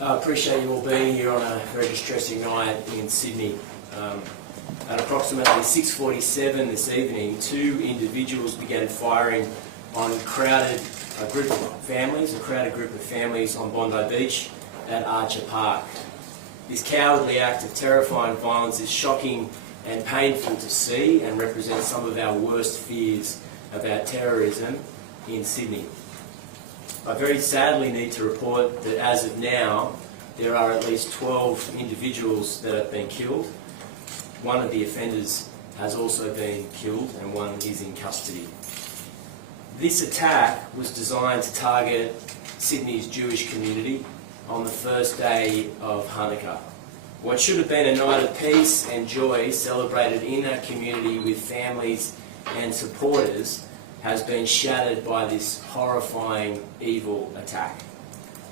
I appreciate you all being here on a very distressing night in Sydney. At approximately 6:47 this evening, two individuals began firing on a crowded group of families on Bondi Beach at Archer Park. This cowardly act of terrifying violence is shocking and painful to see and represents some of our worst fears about terrorism in Sydney. I very sadly need to report that as of now, there are at least 12 individuals that have been killed. One of the offenders has also been killed and one is in custody. This attack was designed to target Sydney's Jewish community on the first day of Hanukkah. What should have been a night of peace and joy celebrated in that community with families and supporters has been shattered by this horrifying, evil attack.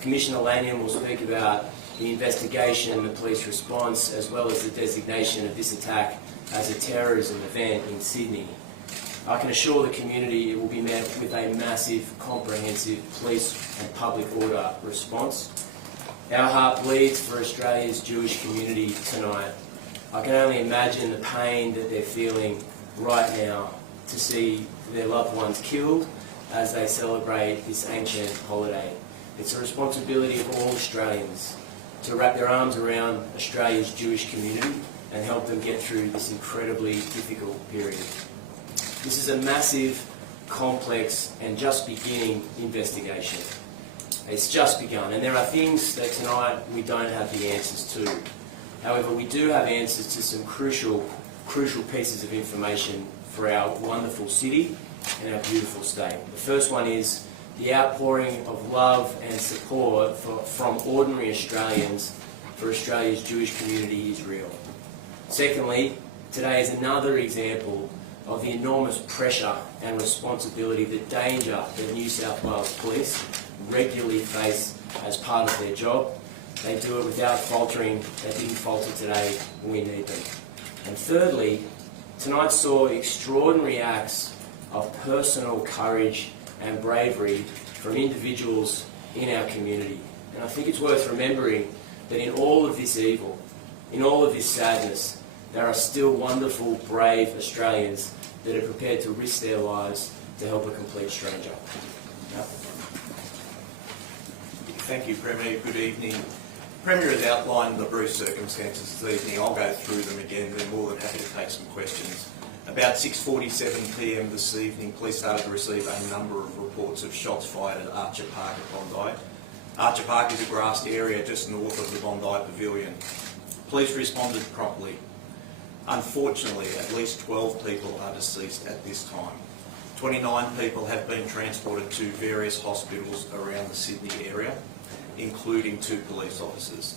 Commissioner Lanyon will speak about the investigation, the police response, as well as the designation of this attack as a terrorism event in Sydney. I can assure the community it will be met with a massive, comprehensive police and public order response. Our heart bleeds for Australia's Jewish community tonight. I can only imagine the pain that they're feeling right now to see their loved ones killed as they celebrate this ancient holiday. It's a responsibility of all Australians to wrap their arms around Australia's Jewish community and help them get through this incredibly difficult period. This is a massive, complex and just beginning investigation. It's just begun, and there are things that tonight we don't have the answers to. However, we do have answers to some crucial pieces of information for our wonderful city and our beautiful state. The first one is the outpouring of love and support from ordinary Australians for Australia's Jewish community is real. Secondly, today is another example of the enormous pressure and responsibility, the danger that New South Wales Police regularly face as part of their job. They do it without faltering. They didn't falter today. We need them. And thirdly, tonight saw extraordinary acts of personal courage and bravery from individuals in our community. And I think it's worth remembering that in all of this evil, in all of this sadness, there are still wonderful, brave Australians that are prepared to risk their lives to help a complete stranger. Thank you, Premier. Good evening. Premier has outlined the brief circumstances this evening. I'll go through them again. We're more than happy to take some questions. About 6:47 p.m. this evening, police started to receive a number of reports of shots fired at Archer Park at Bondi. Archer Park is a grassed area just north of the Bondi Pavilion. Police responded promptly. Unfortunately, at least 12 people are deceased at this time. 29 people have been transported to various hospitals around the Sydney area, including 2 police officers.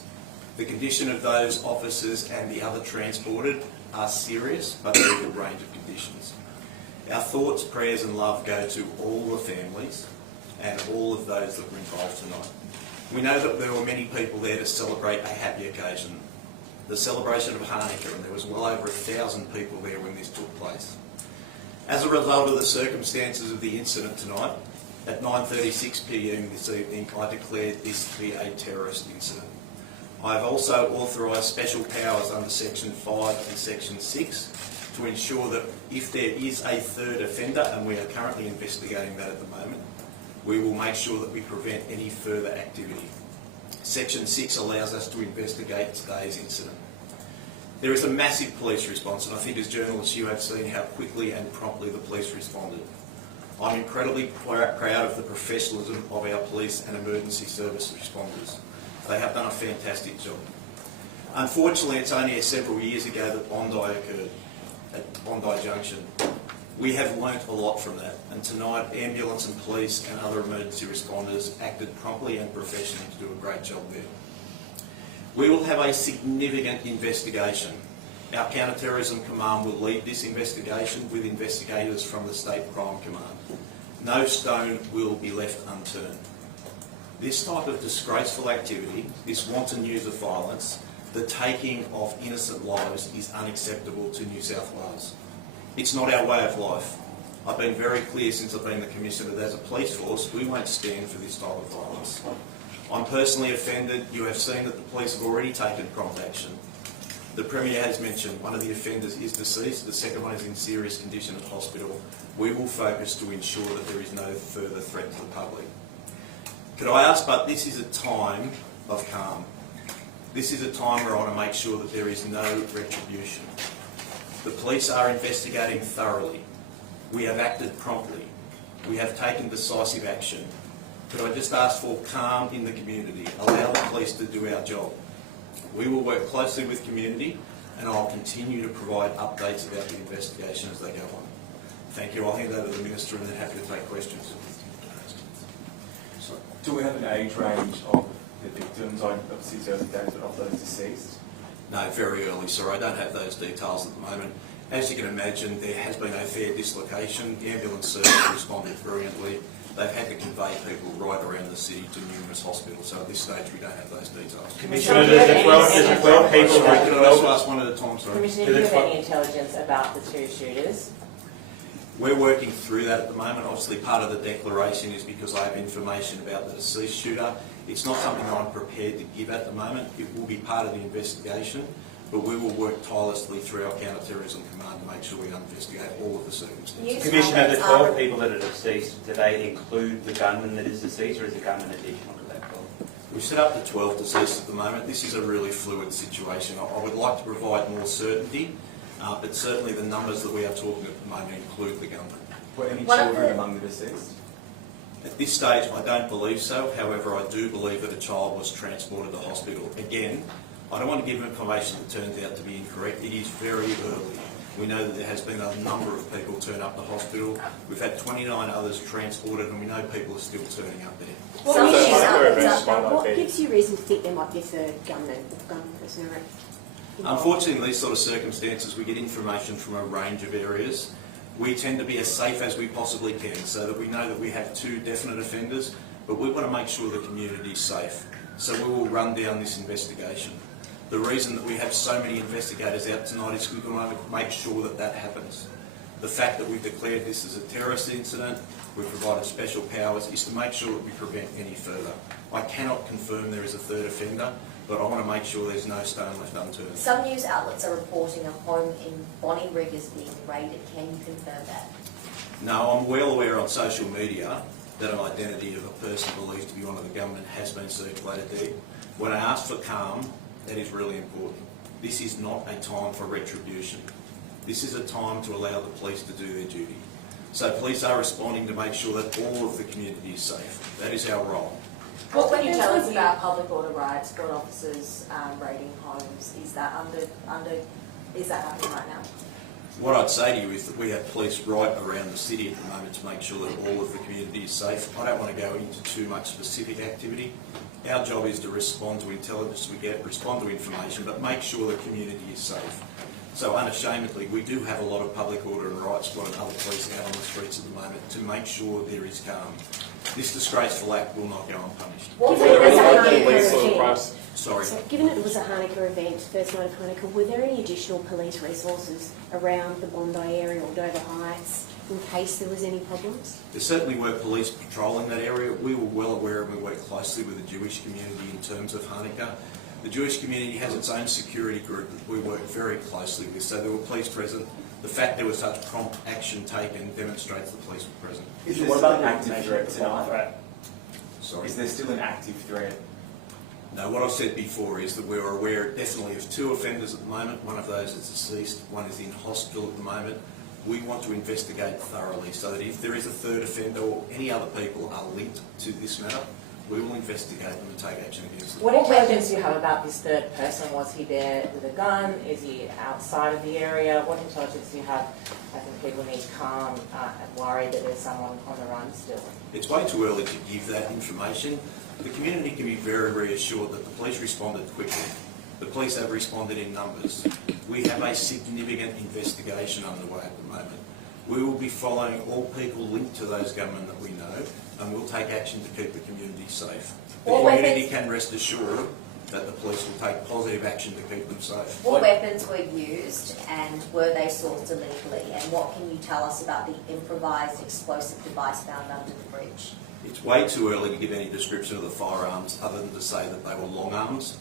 The condition of those officers and the other transported are serious, but there is a range of conditions. Our thoughts, prayers and love go to all the families and all of those that were involved tonight. We know that there were many people there to celebrate a happy occasion, the celebration of Hanukkah, and there was well over 1,000 people there when this took place. As a result of the circumstances of the incident tonight, at 9:36 p.m. this evening, I declared this to be a terrorist incident. I have also authorised special powers under Section 5 and Section 6 to ensure that if there is a third offender, and we are currently investigating that at the moment, we will make sure that we prevent any further activity. Section 6 allows us to investigate today's incident. There is a massive police response, and I think as journalists you have seen how quickly and promptly the police responded. I'm incredibly proud of the professionalism of our police and emergency service responders. They have done a fantastic job. Unfortunately, it's only several years ago that Bondi occurred, at Bondi Junction. We have learnt a lot from that, and tonight ambulance and police and other emergency responders acted promptly and professionally to do a great job there. We will have a significant investigation. Our Counter-Terrorism Command will lead this investigation with investigators from the State Crime Command. No stone will be left unturned. This type of disgraceful activity, this wanton use of violence, the taking of innocent lives is unacceptable to New South Wales. It's not our way of life. I've been very clear since I've been the Commissioner that as a police force, we won't stand for this type of violence. I'm personally offended. You have seen that the police have already taken prompt action. The Premier has mentioned one of the offenders is deceased, the second one is in serious condition at hospital. We will focus to ensure that there is no further threat to the public. Could I ask, but this is a time of calm. This is a time where I want to make sure that there is no retribution. The police are investigating thoroughly. We have acted promptly. We have taken decisive action. Could I just ask for calm in the community? Allow the police to do our job. We will work closely with community and I'll continue to provide updates about the investigation as they go on. Thank you. I'll hand over to the Minister and then happy to take questions. So, do we have an age range of the victims? Obviously, it's early days, but of those deceased? No, very early, sir. I don't have those details at the moment. As you can imagine, there has been a fair dislocation. The ambulance service responded brilliantly. They've had to convey people right around the city to numerous hospitals. So at this stage, we don't have those details. Commissioner, there's 12 people. Sorry, can I just ask one at a time? Sorry. Commissioner, do you have any intelligence about the two shooters? We're working through that at the moment. Obviously, part of the declaration is because I have information about the deceased shooter. It's not something that I'm prepared to give at the moment. It will be part of the investigation, but we will work tirelessly through our counter-terrorism command to make sure we investigate all of the circumstances. Commissioner, the 12 people that are deceased, do they include the gunman that is deceased, or is the gunman additional to that 12? We've set up the 12 deceased at the moment. This is a really fluid situation. I would like to provide more certainty, but certainly the numbers that we are talking at the moment include the gunman. Were any children among the deceased? At this stage, I don't believe so. However, I do believe that a child was transported to hospital. Again, I don't want to give information that turns out to be incorrect. It is very early. We know that there has been a number of people turn up to hospital. We've had 29 others transported, and we know people are still turning up there. What gives you reason to think there might be a third gunman or gun person involved? Unfortunately, in these sort of circumstances, we get information from a range of areas. We tend to be as safe as we possibly can, so that we know that we have two definite offenders, but we want to make sure the community is safe. So we will run down this investigation. The reason that we have so many investigators out tonight is we want to make sure that that happens. The fact that we've declared this as a terrorist incident, we've provided special powers, is to make sure that we prevent any further. I cannot confirm there is a third offender, but I want to make sure there's no stone left unturned. Some news outlets are reporting a home in Bondi Beach is being raided. Can you confirm that? No, I'm well aware on social media that an identity of a person believed to be one of the gunmen has been circulated there. When I ask for calm, that is really important. This is not a time for retribution. This is a time to allow the police to do their duty. So police are responding to make sure that all of the community is safe. That is our role. What can you tell us about public order riots, squad officers raiding homes? Is that happening right now? What I'd say to you is that we have police right around the city at the moment to make sure that all of the community is safe. I don't want to go into too much specific activity. Our job is to respond to intelligence we get, respond to information, but make sure the community is safe. So unashamedly, we do have a lot of public order and rights squad and other police out on the streets at the moment to make sure there is calm. This disgraceful act will not go unpunished. Sorry. So given it was a Hanukkah event, first night of Hanukkah, were there any additional police resources around the Bondi area or Dover Heights in case there was any problems? There certainly were police patrolling that area. We were well aware and we worked closely with the Jewish community in terms of Hanukkah. The Jewish community has its own security group that we work very closely with, so there were police present. The fact there was such prompt action taken demonstrates the police were present. What about an active threat tonight? Sorry? Is there still an active threat? No, what I've said before is that we're aware definitely of two offenders at the moment. One of those is deceased, one is in hospital at the moment. We want to investigate thoroughly so that if there is a third offender or any other people are linked to this matter, we will investigate them and take action against them. What intelligence do you have about this third person? Was he there with a gun? Is he outside of the area? What intelligence do you have? I think people need calm and worry that there's someone on the run still. It's way too early to give that information. The community can be very reassured that the police responded quickly. The police have responded in numbers. We have a significant investigation underway at the moment. We will be following all people linked to those gunmen that we know, and we'll take action to keep the community safe. The community can rest assured that the police will take positive action to keep them safe. What weapons were used and were they sourced illegally? And what can you tell us about the improvised explosive device found under the bridge? It's way too early to give any description of the firearms other than to say that they were long arms.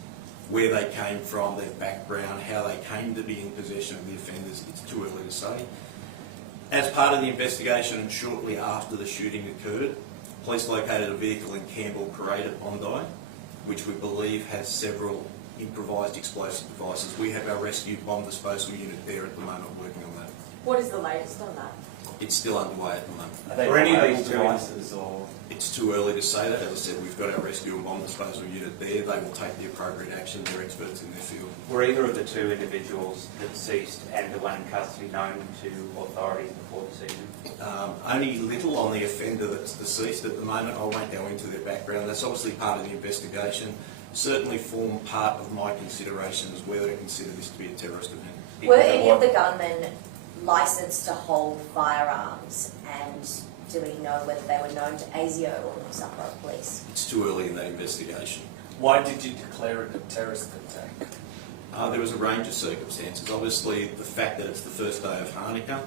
Where they came from, their background, how they came to be in possession of the offenders, it's too early to say. As part of the investigation and shortly after the shooting occurred, police located a vehicle in Campbell Parade at Bondi, which we believe has several improvised explosive devices. We have our rescue bomb disposal unit there at the moment working on that. What is the latest on that? It's still underway at the moment. Are they Were any of reliable these devices or? It's too early to say that. As I said, we've got our rescue and bomb disposal unit there. They will take the appropriate action. They're experts in their field. Were either of the two individuals, the deceased and the one in custody, known to authorities before this evening? Only little on the offender that's deceased at the moment. I won't go into their background. That's obviously part of the investigation. Certainly form part of my consideration as whether to consider this to be a terrorist event. Were any of the gunmen licensed to hold firearms, and do we know whether they were known to ASIO or New South Wales Police? It's too early in that investigation. Why did you declare it a terrorist attack? There was a range of circumstances. Obviously, the fact that it's the first day of Hanukkah,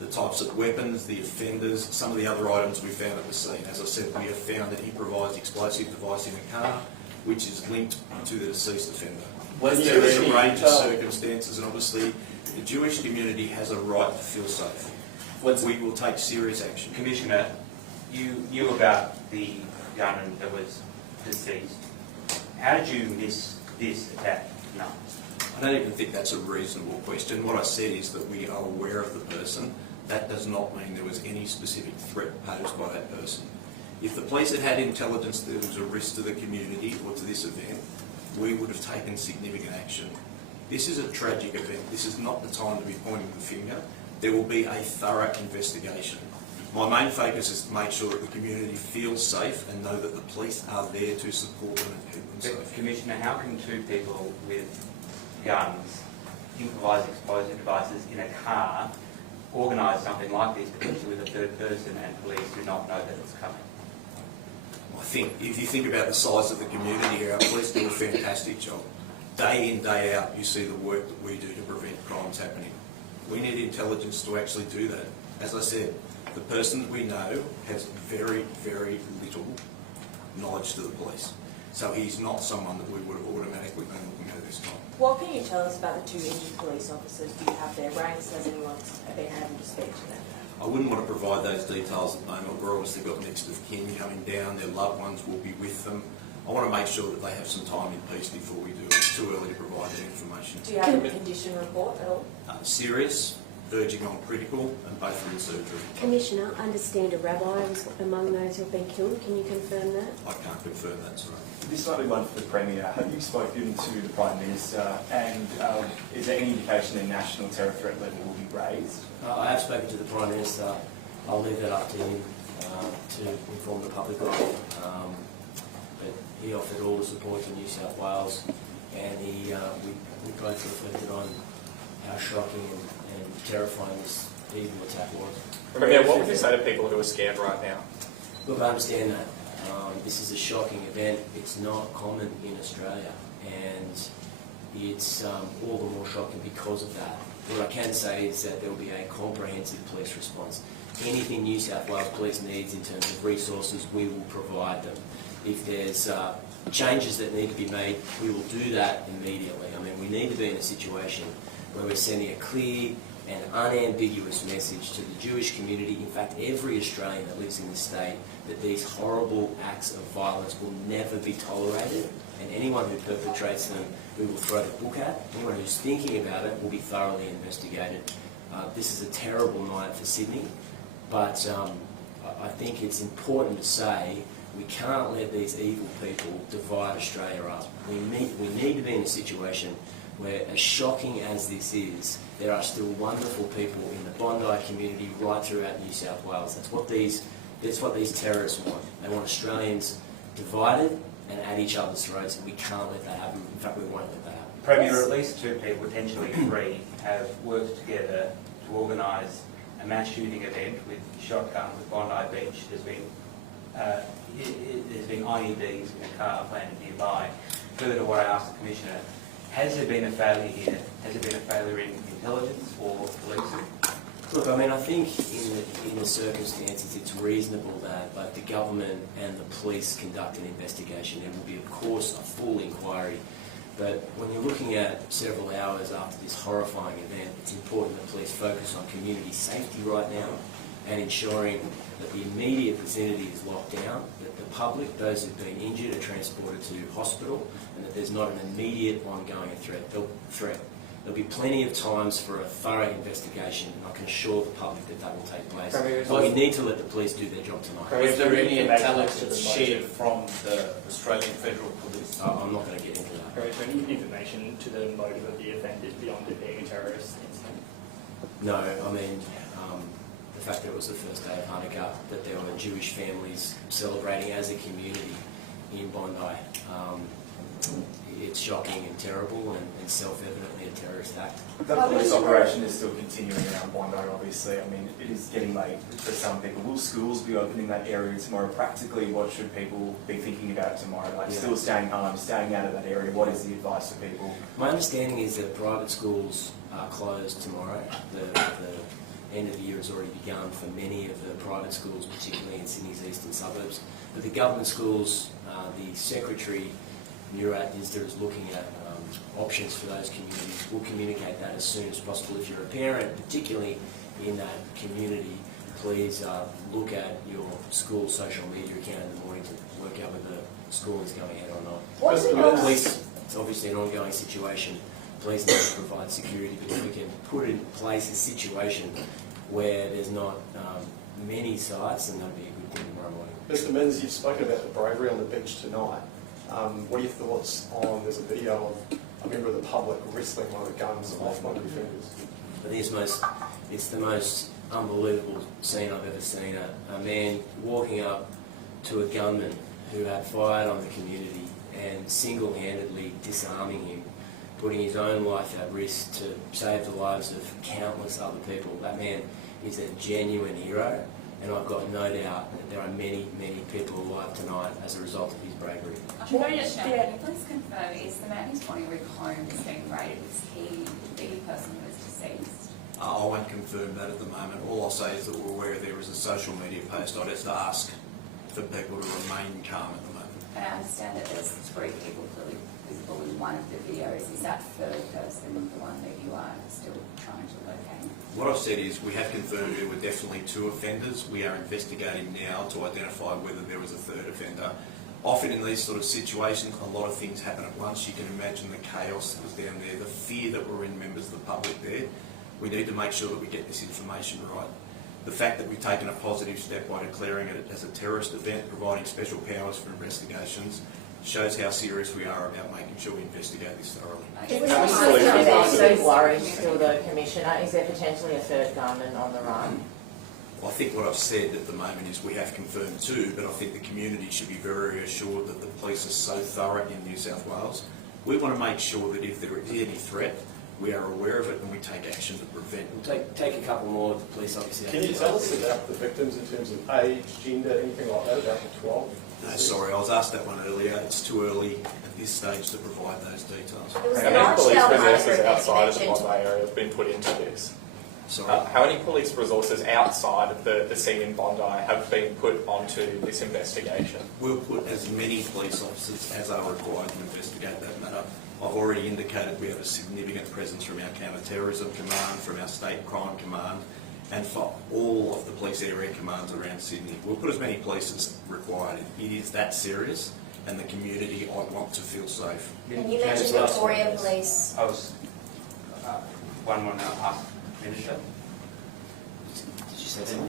the types of weapons, the offenders, some of the other items we found at the scene. As I said, we have found an improvised explosive device in the car, which is linked to the deceased offender. Was There there is a any range of intel? circumstances, and obviously, the Jewish community has a right to feel safe. We will take serious action. Commissioner, you knew about the gunman that was deceased. How did you miss this attack? No. I don't even think that's a reasonable question. What I said is that we are aware of the person. That does not mean there was any specific threat posed by that person. If the police had had intelligence that there was a risk to the community or to this event, we would have taken significant action. This is a tragic event. This is not the time to be pointing the finger. There will be a thorough investigation. My main focus is to make sure that the community feels safe and know that the police are there to support them and keep them But, safe. Commissioner, how can two people with guns, improvised explosive devices in a car, organise something like this, potentially with a third person, and police do not know that it's coming? I think if you think about the size of the community, our police do a fantastic job. Day in, day out, you see the work that we do to prevent crimes happening. We need intelligence to actually do that. As I said, the person that we know has very, very little knowledge to the police. So he's not someone that we would have automatically been looking at this time. What can you tell us about the two injured police officers? Do you have their ranks? Has anyone been able to speak to them? I wouldn't want to provide those details at the moment. We're obviously got next of kin coming down. Their loved ones will be with them. I want to make sure that they have some time in peace before we do it. It's too early to provide that information. Do you have a condition report at all? Serious, verging on critical, and both are in surgery. Commissioner, I understand a rabbi was among those who have been killed. Can you confirm that? I can't confirm that, sorry. This might be one for the Premier. Have you spoken to the Prime Minister, and is there any indication the national terror threat level will be raised? I have spoken to the Prime Minister. I'll leave that up to him to inform the public of. But he offered all the support to New South Wales, and we both reflected on how shocking and terrifying this evil attack was. Premier, what would you say to people who are scared right now? Look, I understand that. This is a shocking event. It's not common in Australia, and it's all the more shocking because of that. What I can say is that there will be a comprehensive police response. Anything New South Wales Police needs in terms of resources, we will provide them. If there's changes that need to be made, we will do that immediately. I mean, we need to be in a situation where we're sending a clear and unambiguous message to the Jewish community, in fact every Australian that lives in this state, that these horrible acts of violence will never be tolerated, and anyone who perpetrates them we will throw the book at. Anyone who's thinking about it will be thoroughly investigated. This is a terrible night for Sydney, but I think it's important to say we can't let these evil people divide Australia up. We need to be in a situation where, as shocking as this is, there are still wonderful people in the Bondi community right throughout New South Wales. That's what these terrorists want. They want Australians divided and at each other's throats, and we can't let that happen. In fact, we won't let that happen. Premier, at least two people, potentially three, have worked together to organise a mass shooting event with shotguns at Bondi Beach. There's been IEDs in a car planted nearby. further to what I asked the Commissioner, has there been a failure here? Has there been a failure in intelligence or policing? Look, I mean, I think in the circumstances it's reasonable that both the government and the police conduct an investigation. There will be, of course, a full inquiry. But when you're looking at several hours after this horrifying event, it's important that police focus on community safety right now and ensuring that the immediate vicinity is locked down, that the public, those who've been injured, are transported to hospital, and that there's not an immediate ongoing threat. There'll be plenty of times for a thorough investigation, and I can assure the public that that will take place. But we need to let the police do their job tonight. Was there any intelligence shared from the Australian Federal Police? I'm not going to get into that. Is there any information to the motive of the offenders beyond it being a terrorist incident? No, I mean, the fact that it was the first day of Hanukkah, that there were Jewish families celebrating as a community in Bondi, it's shocking and terrible and self-evidently a terrorist act. The police operation is still continuing around Bondi, obviously. I mean, it is getting late for some people. Will schools be open in that area tomorrow? Practically, what should people be thinking about tomorrow? Like, still staying home, staying out of that area. What is the advice for people? My understanding is that private schools are closed tomorrow. The end of the year has already begun for many of the private schools, particularly in Sydney's eastern suburbs. But the government schools, the Secretary Murat is looking at options for those communities. We'll communicate that as soon as possible. If you're a parent, particularly in that community, please look at your school social media account in the morning to work out whether school is going ahead or not. What's it called? Police, it's obviously an ongoing situation. Police need to provide security, but if we can put in place a situation where there's not many sites, then that'll be a good thing tomorrow morning. Mr. Minns, you've spoken about the bravery on the beach tonight. What are your thoughts on, there's a video of a member of the public wrestling one of the guns off one of the defenders? I think it's the most unbelievable scene I've ever seen. A man walking up to a gunman who had fired on the community and single-handedly disarming him, putting his own life at risk to save the lives of countless other people. That man is a genuine hero, and I've got no doubt that there are many, many people alive tonight as a result of his bravery. Can you please confirm, is the man who's Bondi Beach home is being raided, is he the person who is deceased? I won't confirm that at the moment. All I'll say is that we're aware there is a social media post. I'd just ask for people to remain calm at the moment. And I understand that there's 3 people clearly visible in one of the videos. Is that third person the one that you are still trying to locate? What I've said is we have confirmed there were definitely 2 offenders. We are investigating now to identify whether there was a 3rd offender. Often in these sort of situations, a lot of things happen at once. You can imagine the chaos that was down there, the fear that were in members of the public there. We need to make sure that we get this information right. The fact that we've taken a positive step by declaring it as a terrorist event, providing special powers for investigations, shows how serious we are about making sure we investigate this thoroughly. I'm so worried still though, Commissioner. Is there potentially a 3rd gunman on the run? I think what I've said at the moment is we have confirmed 2, but I think the community should be very assured that the police are so thorough in New South Wales. We want to make sure that if there is any threat, we are aware of it and we take action to prevent. We'll take a couple more of the police officers. Can you tell us about the victims in terms of age, gender, anything like that, about the 12? No, sorry, I was asked that one earlier. It's too early at this stage to provide those details. It was How the many large police scale resources Massacre outside of the mentioned. Bondi area have been put into this? Sorry. How many police resources outside of the scene in Bondi have been put onto this investigation? We'll put as many police officers as are required to investigate that matter. I've already indicated we have a significant presence from our counter-terrorism command, from our state crime command, and for all of the police area commands around Sydney. We'll put as many police as required. It is that serious, and the community, I want to feel safe. And you mentioned Victoria Police. I was one more now. Minister. Did you say something?